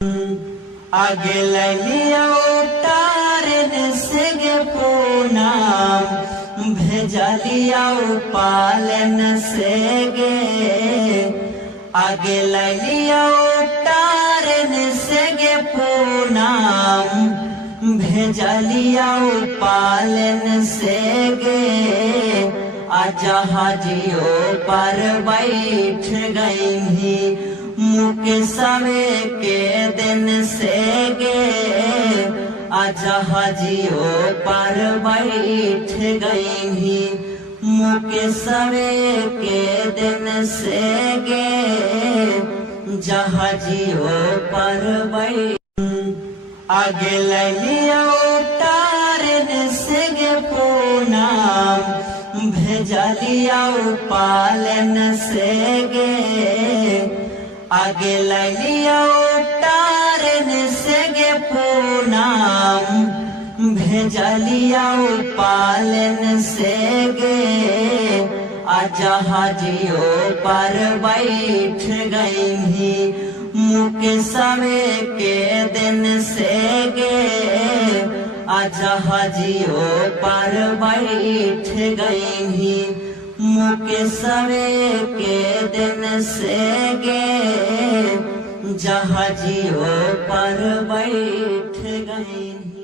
आगे लिया तारन से गे पूनम भेजा लिया पालन से गे। आगे लिया तारन से गे पूनम भेजा लिया पालन से गे। आजा हाजियो पर बैठ गई मुके सवे के दिन से गे। आजा हाजियो पर बैठ गई मुके सवे के दिन से गे। जहाजियो पर बैठ आगे लिया तारन से गे पूनम भेजा लिया पालन से गे। आगे लिया तारन से गे पूनम भेजा लिया पालन से गे। आजा हाजियो पर बैठ गई मुके सवे के दिन से गे। आजा हाजियो पर बैठ गई मुके सवे के दिन से गे। जहाजियो पर बैठ गई।